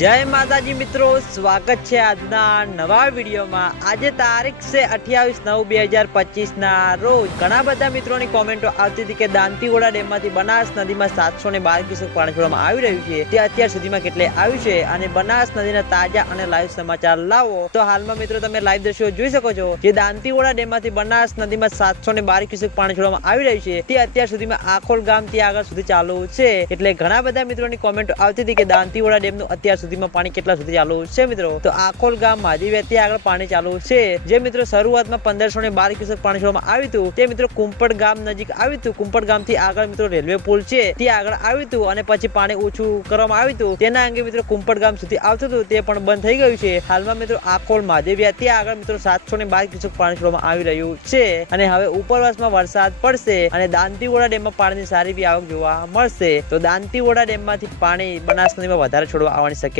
જય માતાજી મિત્રો, સ્વાગત છે આજના નવા વિડીયોમાં. આજે તારીખ છે અઠ્યાવીસ નવ બે હજાર પચીસ ના રોજ ઘણા બધા મિત્રોની કોમેન્ટો આવતી હતી કે દાંતીવાડા ડેમમાંથી બનાસ નદીમાં સાતસો ને બાર ક્યુસેક પાણી છોડવામાં આવી રહ્યું છે. તે અત્યાર સુધીમાં કેટલે આવ્યું છે અને બનાસ નદીના તાજા અને લાઈવ સમાચાર લાવો. તો હાલમાં મિત્રો તમે લાઈવ દ્રશ્યો જોઈ શકો છો જે દાંતીવાડા ડેમમાંથી બનાસ નદીમાં સાતસો ને બાર ક્યુસેક પાણી છોડવામાં આવી રહ્યું છે. તે અત્યાર સુધીમાં આખોલ ગામથી આગળ સુધી ચાલુ છે. એટલે ઘણા બધા મિત્રોની કોમેન્ટો આવતી હતી કે દાંતીવાડા ડેમનું અત્યાર સુધીમાં પાણી કેટલા સુધી ચાલુ છે મિત્રો? તો આખોલ ગામ માજીવેથી આગળ પાણી ચાલુ છે. જે મિત્રો શરૂઆતમાં પંદરસો ને બાર ક્યુસેક પાણી છોડવામાં આવ્યું હતું, તે મિત્રો કુંપડ ગામ નજીક આવ્યું હતું. કુંપડ ગામથી આગળ મિત્રો રેલવે પુલ છે તે આગળ આવ્યું હતું અને પછી પાણી ઓછું કરવામાં આવ્યું હતું. તેના અંગે મિત્રો કુંપડ ગામ સુધી આવતું હતું, તે પણ બંધ થઈ ગયું છે. હાલમાં મિત્રો આખોલ મહાદેવ્યા ત્યાં આગળ મિત્રો સાતસો ને બાર ક્યુસેક પાણી છોડવામાં આવી રહ્યું છે અને હવે ઉપરવાસમાં વરસાદ પડશે અને દાંતીવોડા ડેમમાં પાણીની સારી બી આવક જોવા મળશે. તો દાંતીવોડા ડેમમાંથી પાણી બનાસ વધારે છોડવા આવવાની શક્યતા